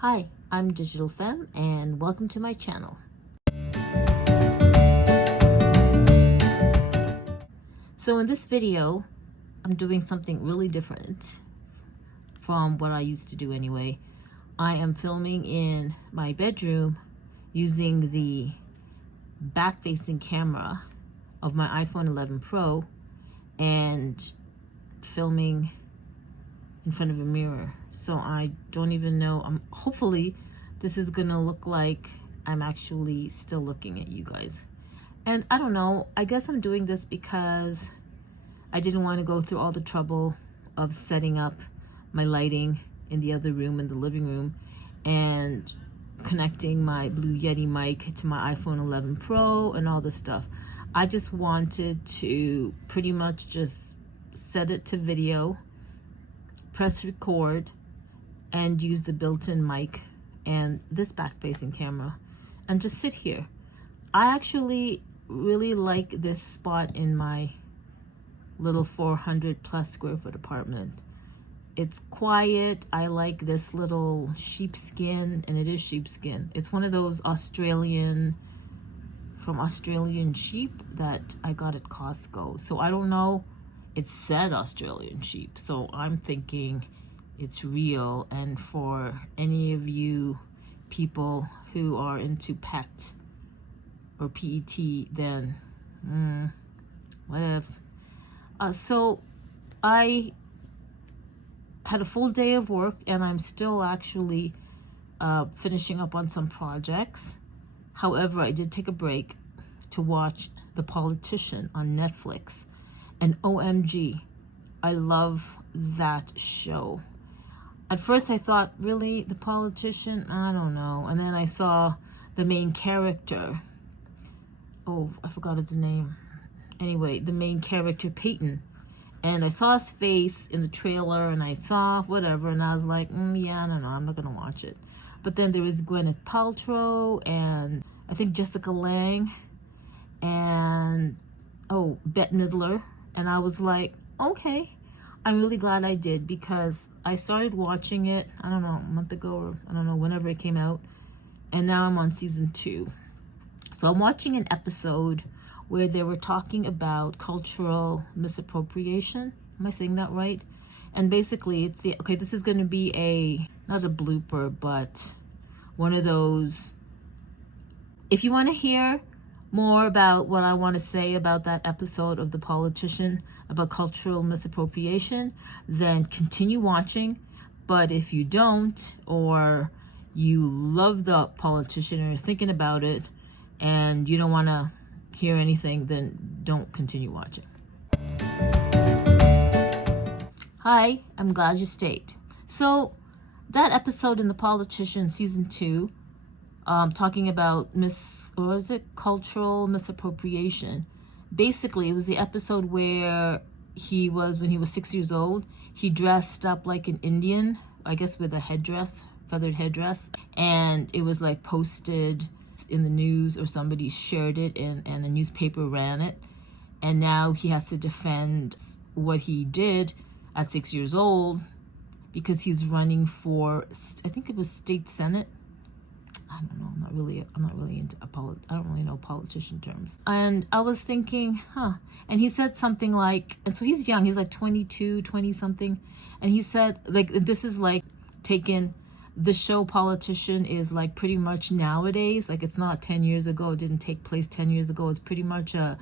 Hi, I'm Digital Femme and welcome to my channel. So in this video, I'm doing something really different from what I used to do anyway. I am filming in my bedroom using the back-facing camera of my iPhone 11 Pro and filming in front of a mirror. So I don't even know, hopefully this is gonna look like I'm actually still looking at you guys. And I don't know, I guess I'm doing this because I didn't want to go through all the trouble of setting up my lighting in the other room, in the living room, and connecting my Blue Yeti mic to my iPhone 11 Pro and all this stuff. I just wanted to pretty much just set it to video, press record, and use the built-in mic and this back-facing camera and just sit here. I actually really like this spot in my little 400 plus square foot apartment. It's quiet. I like this little sheepskin, and it is sheepskin. It's one of those Australian sheep that I got at Costco. So I don't know, it said Australian sheep, so I'm thinking it's real. And for any of you people who are into pet or PET, then what else? So I had a full day of work, and I'm still actually finishing up on some projects. However, I did take a break to watch The Politician on Netflix, and OMG, I love that show. At first I thought, really, The Politician? I don't know. And then I saw the main character. Oh, I forgot his name. Anyway, the main character, Peyton. And I saw his face in the trailer, and I saw whatever, and I was like, yeah, I don't know, I'm not gonna watch it. But then there was Gwyneth Paltrow, and I think Jessica Lange, and Bette Midler. And I was like, okay, I'm really glad I did, because I started watching it, I don't know, a month ago, or I don't know, whenever it came out, and now I'm on season 2. So I'm watching an episode where they were talking about cultural misappropriation. Am I saying that right? And basically it's this is going to be not a blooper, but one of those, if you want to hear more about what I want to say about that episode of The Politician about cultural misappropriation, then continue watching. But if you don't, or you love The Politician, or you're thinking about it and you don't want to hear anything, then don't continue watching. Hi, I'm glad you stayed. So that episode in The Politician season 2, talking about cultural misappropriation. Basically, it was the episode where when he was 6 years old, he dressed up like an Indian, I guess with a headdress, feathered headdress, and it was like posted in the news, or somebody shared it, and a newspaper ran it, and now he has to defend what he did at 6 years old because he's running for, I think it was state senate. I don't know, I'm not really into I don't really know politician terms. And I was thinking, and he said something like, and so he's young, he's like 22, 20 something, and he said, like, this is like taken, the show Politician is like pretty much nowadays, like it's not 10 years ago, it didn't take place 10 years ago, it's pretty much a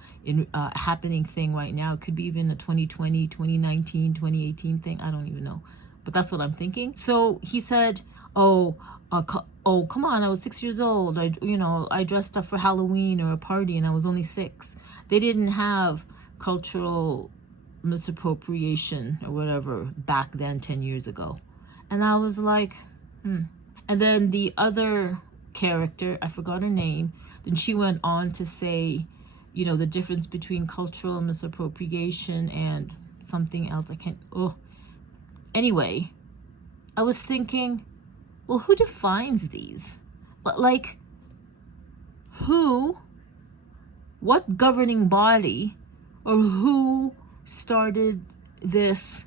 happening thing right now. It could be even a 2020, 2019, 2018 thing, I don't even know, but that's what I'm thinking. So he said, come on, I was 6 years old, I dressed up for Halloween or a party and I was only 6. They didn't have cultural misappropriation or whatever back then 10 years ago. And I was like, And then the other character, I forgot her name, then she went on to say, the difference between cultural misappropriation and something else. Anyway, I was thinking, well, who defines these? Like, what governing body, or who started this,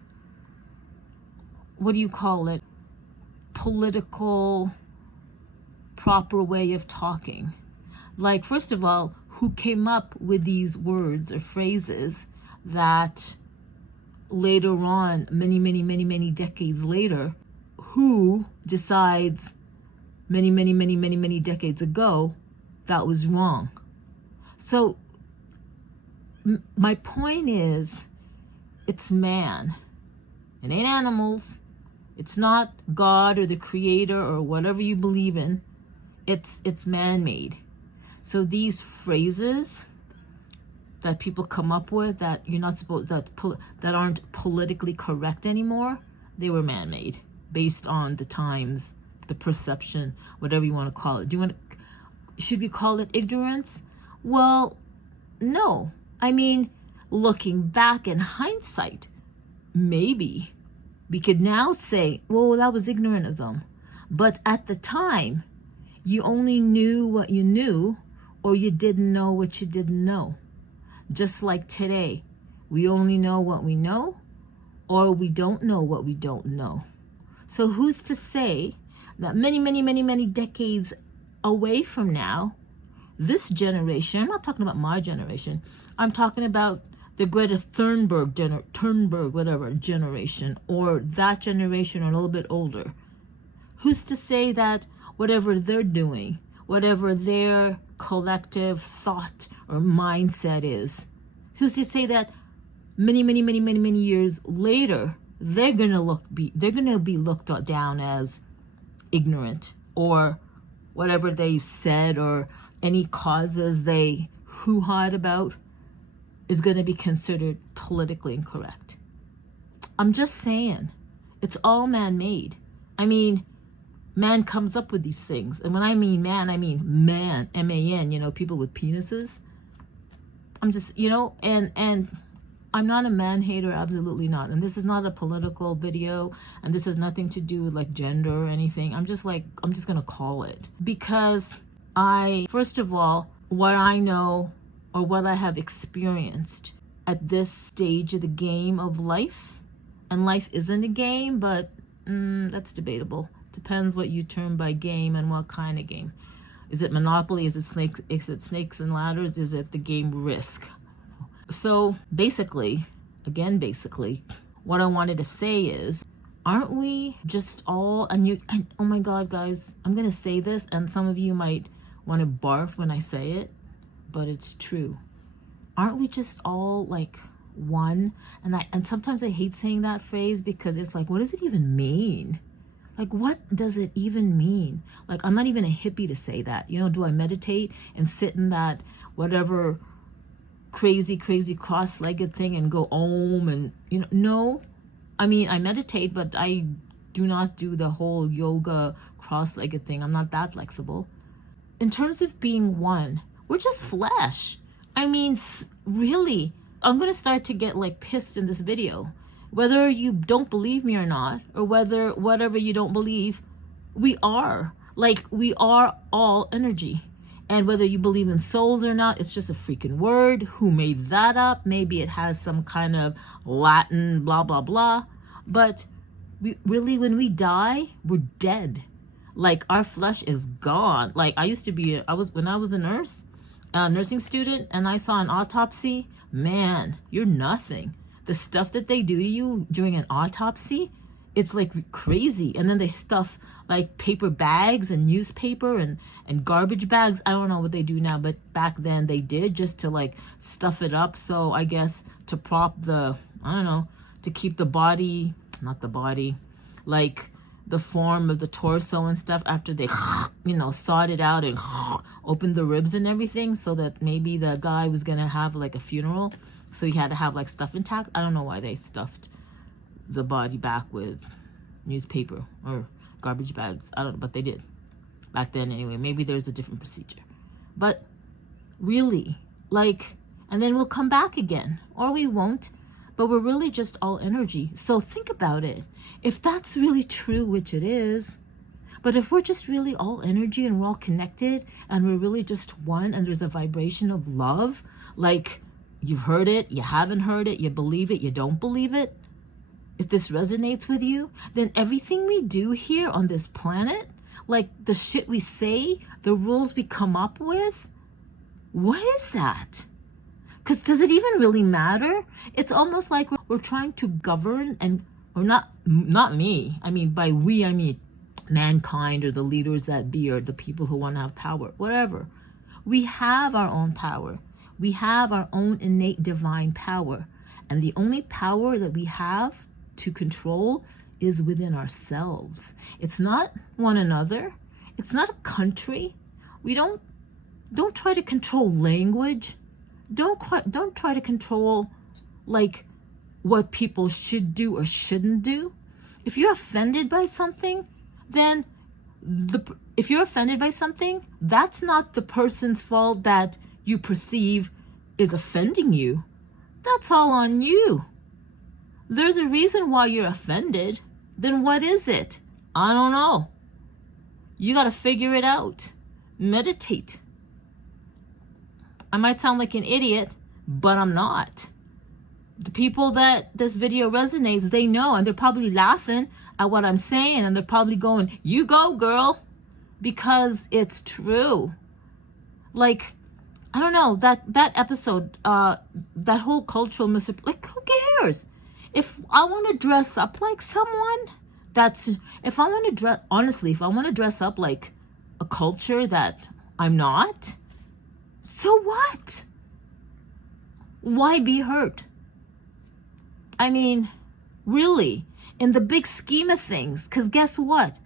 what do you call it, political proper way of talking. Like, first of all, who came up with these words or phrases that later on, many decades later, who decides many decades ago that was wrong? So my point is, it's man. It ain't animals. It's not God or the creator or whatever you believe in. It's man-made. So these phrases that people come up with that you're not supposed, that aren't politically correct anymore, they were man-made based on the times, the perception, whatever you want to call it. Should we call it ignorance? Well, no. I mean, looking back in hindsight, maybe we could now say, well, that was ignorant of them. But at the time, you only knew what you knew, or you didn't know what you didn't know. Just like today, we only know what we know, or we don't know what we don't know. So who's to say that many decades away from now, this generation, I'm not talking about my generation, I'm talking about the Greta Thunberg, whatever generation, or that generation or a little bit older. Who's to say that whatever they're doing, whatever their collective thought or mindset is, who's to say that many years later, they're gonna be looked down as ignorant, or whatever they said or any causes they hoo-hawed about is going to be considered politically incorrect. I'm just saying, it's all man-made. I mean, man comes up with these things. And when I mean man, M-A-N, people with penises. I'm just, and I'm not a man-hater, absolutely not. And this is not a political video, and this has nothing to do with like gender or anything. I'm just going to call it. Because first of all, what I know or what I have experienced at this stage of the game of life, and life isn't a game, but that's debatable. Depends what you term by game and what kind of game. Is it Monopoly? Is it snakes and ladders? Is it the game Risk? So basically, what I wanted to say is, aren't we just all, and oh my God, guys, I'm going to say this, and some of you might want to barf when I say it, but it's true. Aren't we just all like one? And sometimes I hate saying that phrase because it's like, what does it even mean? Like, what does it even mean? Like, I'm not even a hippie to say that. Do I meditate and sit in that whatever crazy cross-legged thing and go om and, no. I mean, I meditate, but I do not do the whole yoga cross-legged thing. I'm not that flexible. In terms of being one, we're just flesh. I mean, really, I'm going to start to get like pissed in this video. Whether you don't believe me or not, or whatever you don't believe, we are. Like, we are all energy. And whether you believe in souls or not, it's just a freaking word. Who made that up? Maybe it has some kind of Latin blah, blah, blah. But when we die, we're dead. Like, our flesh is gone. Like, when I was a nurse, a nursing student, and I saw an autopsy, man, you're nothing. The stuff that they do to you during an autopsy, it's like crazy. And then they stuff like paper bags and newspaper and garbage bags. I don't know what they do now, but back then they did, just to like stuff it up. So I guess to prop to keep the body, not the body, like the form of the torso and stuff after they, sawed it out and opened the ribs and everything, so that maybe the guy was going to have like a funeral. So he had to have like stuff intact. I don't know why they stuffed the body back with newspaper or garbage bags. I don't know, but they did back then anyway. Maybe there's a different procedure. But really, and then we'll come back again, or we won't. But we're really just all energy. So think about it. If that's really true, which it is, but if we're just really all energy and we're all connected and we're really just one, and there's a vibration of love, like, you've heard it, you haven't heard it, you believe it, you don't believe it, if this resonates with you, then everything we do here on this planet, like the shit we say, the rules we come up with, what is that? Because does it even really matter? It's almost like we're trying to govern, and or not me. I mean, by we, I mean mankind, or the leaders that be, or the people who want to have power, whatever. We have our own power. We have our own innate divine power. And the only power that we have to control is within ourselves. It's not one another. It's not a country. We don't try to control language. Don't try to control like what people should do or shouldn't do. If you're offended by something, then if you're offended by something, that's not the person's fault that you perceive is offending you. That's all on you. There's a reason why you're offended. Then what is it? I don't know. You got to figure it out. Meditate. I might sound like an idiot, but I'm not. The people that this video resonates, they know, and they're probably laughing at what I'm saying, and they're probably going, you go, girl, because it's true. Like, I don't know, that episode, that whole cultural like, who cares? If I want to dress up like someone, if I want to dress up like a culture that I'm not, so what? Why be hurt? I mean, really, in the big scheme of things, because guess what?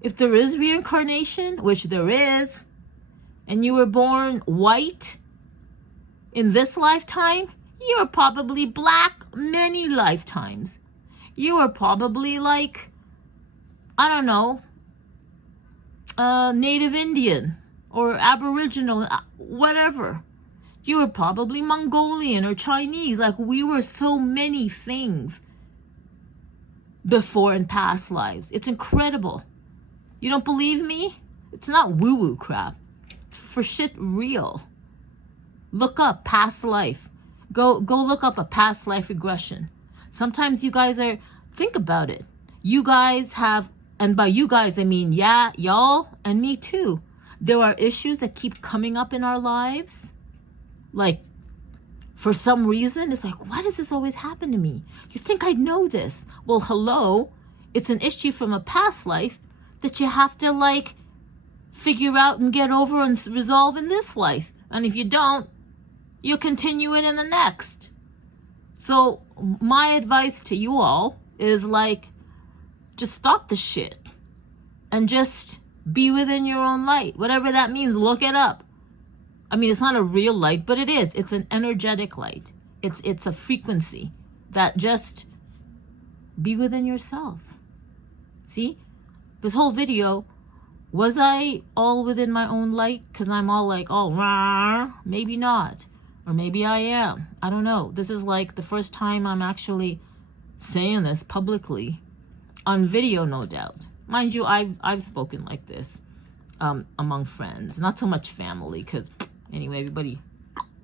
If there is reincarnation, which there is, and you were born white in this lifetime, you were probably black many lifetimes. You were probably like, I don't know, Native Indian or Aboriginal, whatever. You were probably Mongolian or Chinese. Like, we were so many things before in past lives. It's incredible. You don't believe me? It's not woo-woo crap. It's for shit real. Look up past life. Go look up a past life regression. Sometimes you guys think about it. You guys have, and by you guys, I mean, yeah, y'all and me too. There are issues that keep coming up in our lives. Like, for some reason, it's like, why does this always happen to me? You think I'd know this? Well, hello, it's an issue from a past life that you have to, like, figure out and get over and resolve in this life. And if you don't, you'll continue it in the next. So my advice to you all is, like, just stop the shit and just be within your own light. Whatever that means, look it up. I mean, it's not a real light, but it is. It's an energetic light. It's a frequency that just be within yourself. See? This whole video, was I all within my own light? Because I'm all like, oh, rah, maybe not. Or maybe I am. I don't know. This is like the first time I'm actually saying this publicly. On video, no doubt. Mind you, I've spoken like this among friends. Not so much family, because anyway, everybody,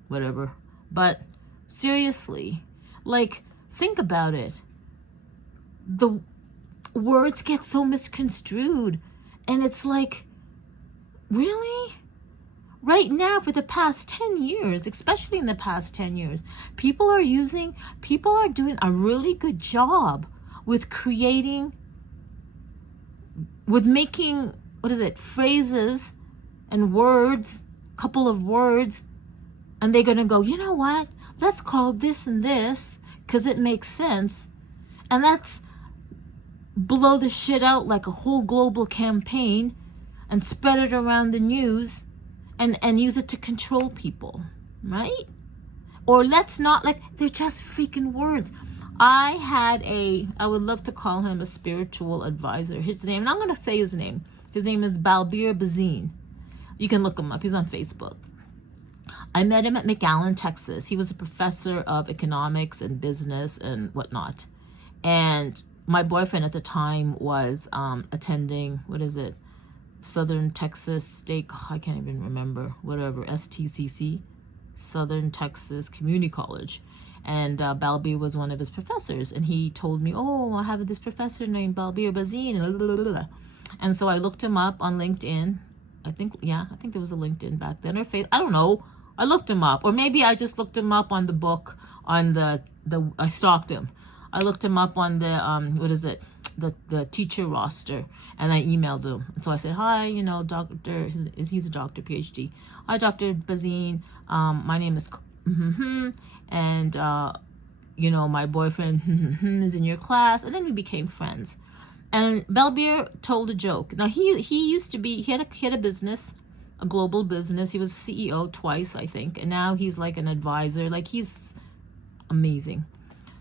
whatever. But seriously, like, think about it. The words get so misconstrued. And it's like, really? Right now, for the past 10 years, especially in the past 10 years, people are doing a really good job with making, phrases and words, couple of words, and they're going to go, you know what? Let's call this and this because it makes sense. And that's blow the shit out like a whole global campaign and spread it around the news and use it to control people, right? Or let's not, like, they're just freaking words. I would love to call him a spiritual advisor. His name, and I'm going to say his name. His name is Balbir Bazine. You can look him up. He's on Facebook. I met him at McAllen, Texas. He was a professor of economics and business and whatnot. And my boyfriend at the time was attending, Southern Texas State, I can't even remember, whatever, STCC, Southern Texas Community College. And Balbir was one of his professors, and he told me, oh, I have this professor named Balbir Bazin, and so I looked him up on LinkedIn. I think there was a LinkedIn back then, or Facebook, I don't know. I looked him up, or maybe I just looked him up on the book, on I stalked him. I looked him up on the the teacher roster, and I emailed him. And so I said, hi, doctor, he's a doctor, PhD. Hi, Dr. Bazin. My name is, and, my boyfriend is in your class. And then we became friends. And Balbir told a joke. Now, he had a business, a global business. He was CEO twice, I think. And now he's like an advisor. Like, he's amazing.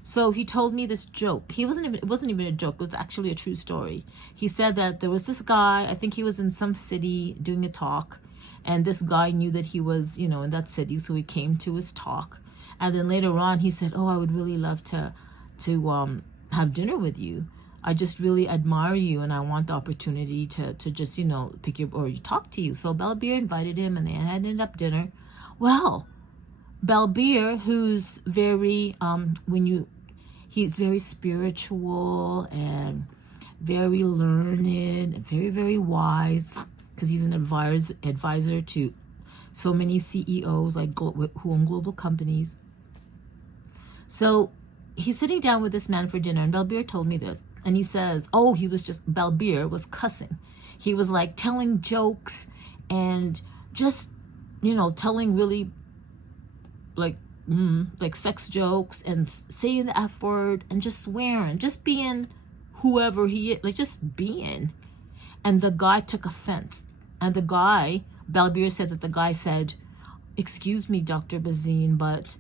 So he told me this joke. It wasn't even a joke. It was actually a true story. He said that there was this guy, I think he was in some city doing a talk, and this guy knew that he was, in that city, so he came to his talk. And then later on, he said, oh, I would really love to have dinner with you. I just really admire you, and I want the opportunity to just, pick you or talk to you. So Balbir invited him, and they ended up dinner. Well, Balbir, who's very, he's very spiritual and very learned and very, very wise, because he's an advisor to so many CEOs who own global companies. So he's sitting down with this man for dinner, and Balbir told me this, and he says, Balbir was cussing. He was like telling jokes and just, telling really like sex jokes and saying the F word and just swearing, just being whoever he is, just being. And the guy took offense. And Balbir said that the guy said, excuse me, Dr. Bazin, but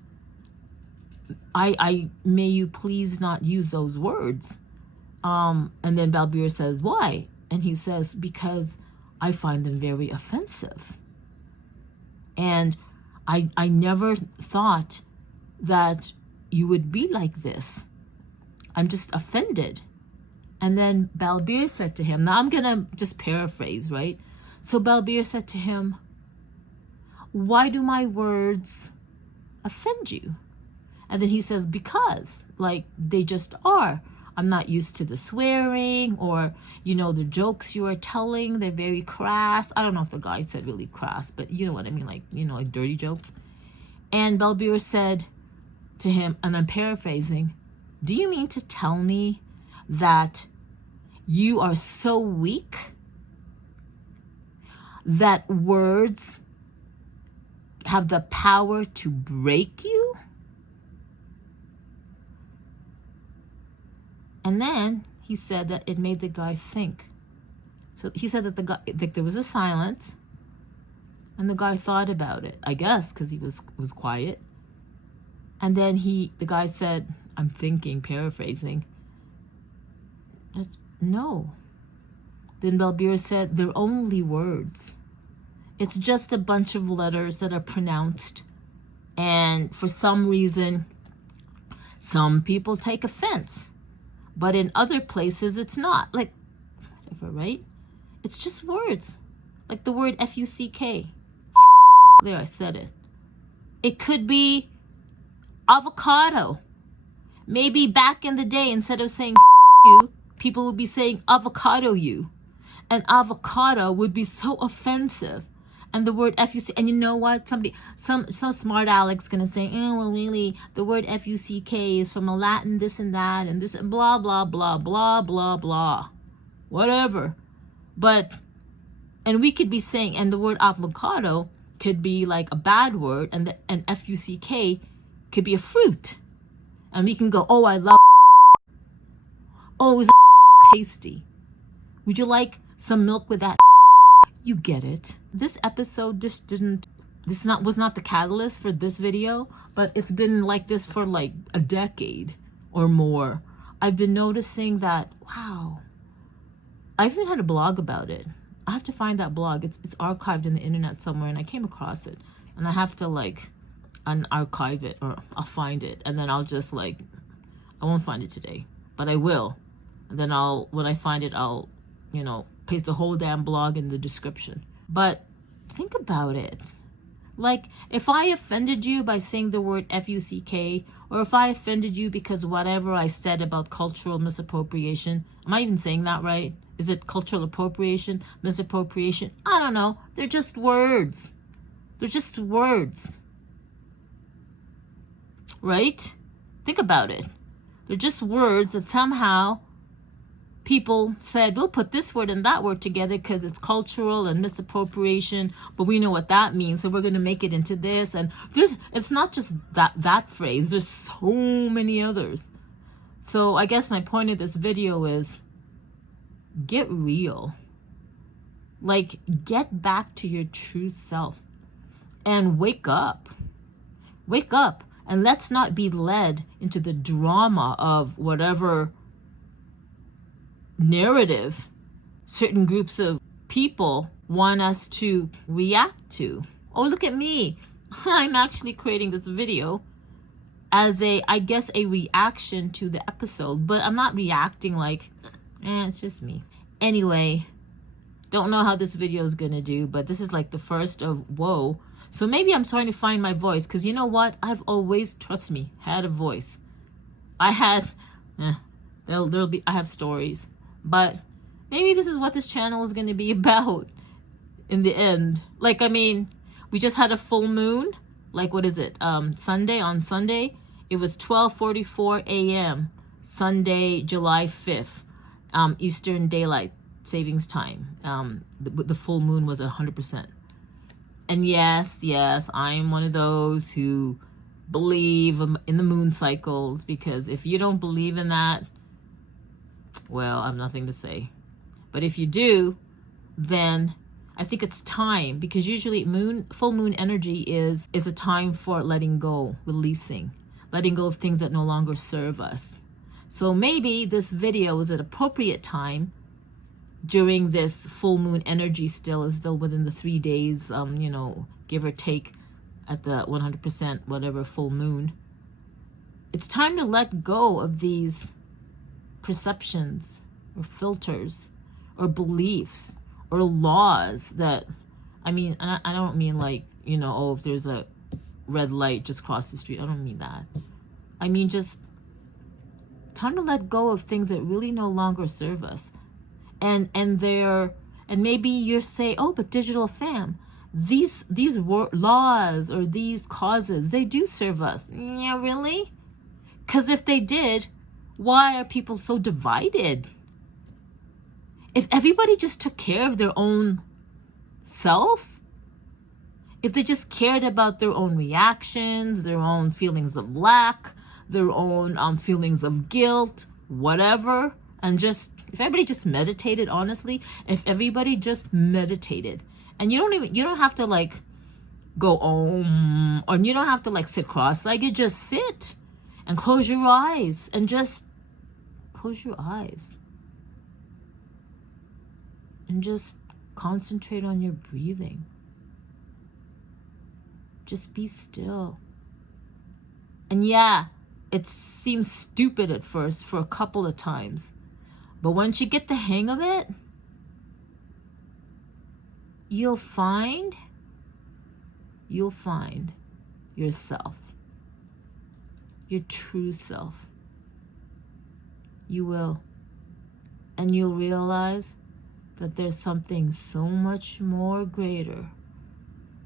I may you please not use those words. And then Balbir says, why? And he says, because I find them very offensive. And I never thought that you would be like this. I'm just offended. And then Balbir said to him, now I'm going to just paraphrase, right? So Balbir said to him, why do my words offend you? And then he says, because, they just are. I'm not used to the swearing or, the jokes you are telling. They're very crass. I don't know if the guy said really crass, but you know what I mean? Like dirty jokes. And Balbir said to him, and I'm paraphrasing, do you mean to tell me that you are so weak that words have the power to break you? And then he said that it made the guy think. So he said that there was a silence, and the guy thought about it, I guess, because he was quiet. And then the guy said, I'm thinking, paraphrasing, no. Then Balbir said, they're only words. It's just a bunch of letters that are pronounced. And for some reason, some people take offense. But in other places, it's not. Whatever, right? It's just words. Like the word F-U-C-K. There, I said it. It could be avocado. Maybe back in the day, instead of saying you, people would be saying avocado you. And avocado would be so offensive. And the word F-U-C, and you know what? Some smart Alex gonna say, oh, well, really, the word F-U-C-K is from a Latin this and that, and this, and blah, blah, blah, blah, blah, blah. Whatever. And we could be saying, and the word avocado could be like a bad word, and F-U-C-K could be a fruit. And we can go, oh, I love oh, is tasty? Would you like some milk with that? You get it. This episode just was not the catalyst for this video, but it's been like this for like a decade or more. I've been noticing that, wow, I even had a blog about it. I have to find that blog. It's archived in the internet somewhere, and I came across it, and I have to unarchive it, or I'll find it, and then I'll just I won't find it today, but I will. And then when I find it, I'll, paste the whole damn blog in the description. But think about it. Like, if I offended you by saying the word F-U-C-K, or if I offended you because whatever I said about cultural misappropriation, am I even saying that right? Is it cultural appropriation, misappropriation? I don't know. They're just words. They're just words. Right? Think about it. They're just words that somehow people said, we'll put this word and that word together because it's cultural and misappropriation, but we know what that means, so we're going to make it into this. And it's not just that phrase. There's so many others. So I guess my point of this video is, get real. Like, get back to your true self and wake up. Wake up, and let's not be led into the drama of whatever narrative certain groups of people want us to react to. Oh, look at me. I'm actually creating this video as I guess a reaction to the episode, but I'm not reacting like, it's just me. Anyway, don't know how this video is gonna do, but this is like the first of whoa. So maybe I'm starting to find my voice, because you know what? I've always, trust me, had a voice. I had, there'll be, I have stories. But maybe this is what this channel is going to be about in the end. Like, I mean, we just had a full moon. Like, what is it? On Sunday, it was 12:44 a.m. Sunday, July 5th, Eastern Daylight Savings Time. The full moon was 100%. And yes, I'm one of those who believe in the moon cycles, because if you don't believe in that, well, I have nothing to say. But if you do, then I think it's time, because usually full moon energy is a time for letting go, releasing, letting go of things that no longer serve us. So maybe this video is at appropriate time during this full moon energy, is still within the 3 days, give or take, at the 100% whatever full moon. It's time to let go of these perceptions or filters or beliefs or laws that, I mean, and I don't mean like, oh, if there's a red light, just cross the street. I don't mean that. I mean, just time to let go of things that really no longer serve us. And maybe you're saying, oh, but digital fam, these laws or these causes, they do serve us. Yeah, really? Because if they did, why are people so divided? If everybody just took care of their own self, if they just cared about their own reactions, their own feelings of lack, their own feelings of guilt, whatever, and just, if everybody just meditated, honestly, if everybody just meditated, and you don't have to like go om, or you don't have to like sit cross-legged, just sit and close your eyes and just close your eyes and just concentrate on your breathing. Just be still. And yeah, it seems stupid at first for a couple of times, but once you get the hang of it, you'll find yourself, your true self. You will. And you'll realize that there's something so much more greater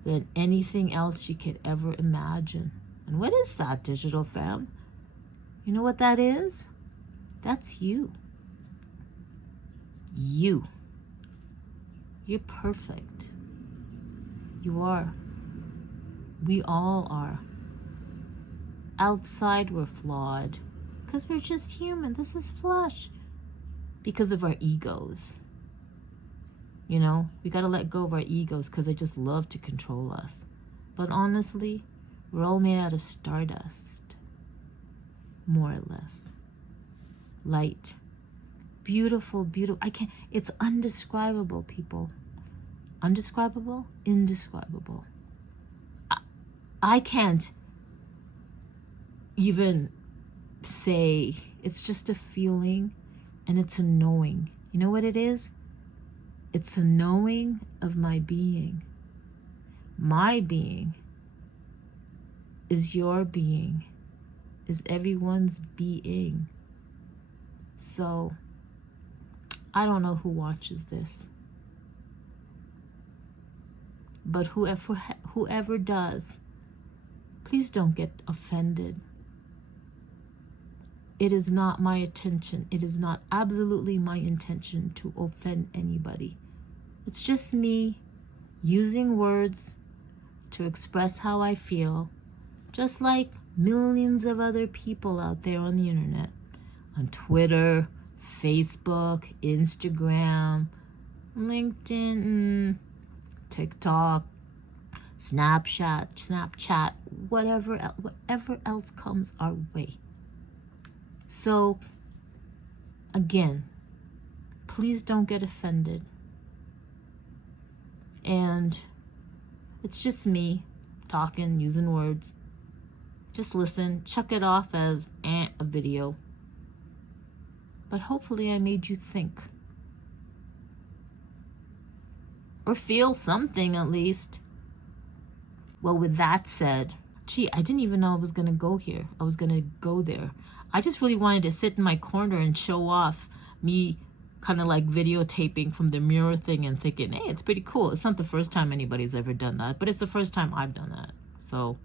than anything else you could ever imagine. And what is that, digital fam? You know what that is? That's you. You. You're perfect. You are. We all are. Outside, we're flawed because we're just human. This is flesh. Because of our egos. We got to let go of our egos because they just love to control us. But honestly, we're all made out of stardust. More or less. Light. Beautiful, beautiful. It's undescribable, people. Undescribable? Indescribable. I can't even say. It's just a feeling, and it's a knowing. You know what it is? It's a knowing of my being. My being is your being, is everyone's being. So I don't know who watches this, but whoever does, please don't get offended. It is not my intention. It is not absolutely my intention to offend anybody. It's just me using words to express how I feel, just like millions of other people out there on the internet, on Twitter, Facebook, Instagram, LinkedIn, TikTok, Snapchat, whatever else comes our way. So, again, please don't get offended. And it's just me talking, using words. Just listen, chuck it off as a video. But hopefully I made you think. Or feel something at least. Well, with that said, gee, I didn't even know I was going to go here. I was going to go there. I just really wanted to sit in my corner and show off me kind of like videotaping from the mirror thing and thinking, hey, it's pretty cool. It's not the first time anybody's ever done that, but it's the first time I've done that. So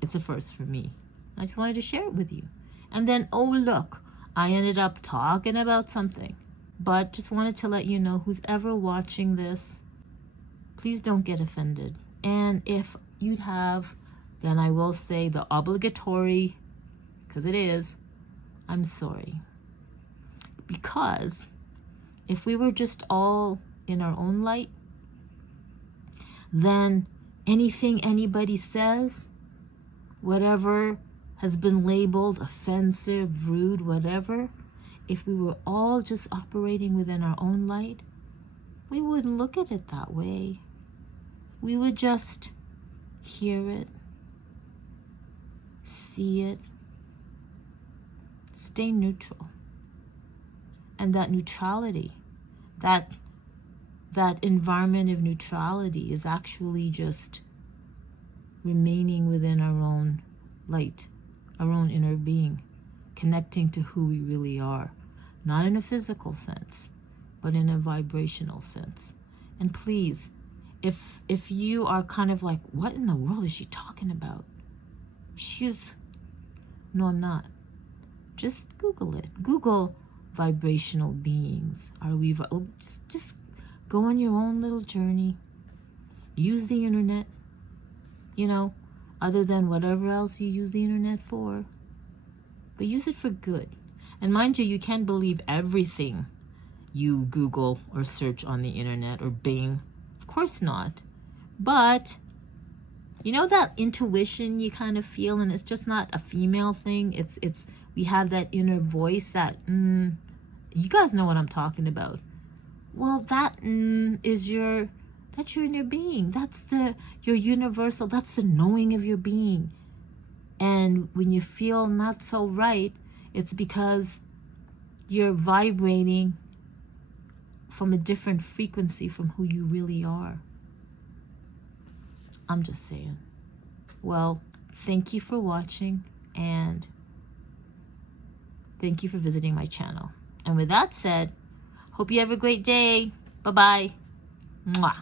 it's a first for me. I just wanted to share it with you. And then, oh, look, I ended up talking about something. But just wanted to let you know, who's ever watching this, please don't get offended. And if you have, then I will say the obligatory, because it is, I'm sorry. Because if we were just all in our own light, then anything anybody says, whatever has been labeled offensive, rude, whatever, if we were all just operating within our own light, we wouldn't look at it that way. We would just hear it, see it, stay neutral. And that neutrality, that environment of neutrality is actually just remaining within our own light, our own inner being, connecting to who we really are, not in a physical sense, but in a vibrational sense. And please, if you are kind of like, what in the world is she talking about? No, I'm not. Just Google it. Google vibrational beings. Just go on your own little journey. Use the internet, other than whatever else you use the internet for. But use it for good. And mind you, you can't believe everything you Google or search on the internet or Bing. Of course not. But that intuition you kind of feel, and it's just not a female thing. It's we have that inner voice that you guys know what I'm talking about. Well, that is that's your inner being. That's your universal. That's the knowing of your being. And when you feel not so right, it's because you're vibrating from a different frequency from who you really are. I'm just saying. Well, thank you for watching, and thank you for visiting my channel. And with that said, hope you have a great day. Bye-bye. Mwah.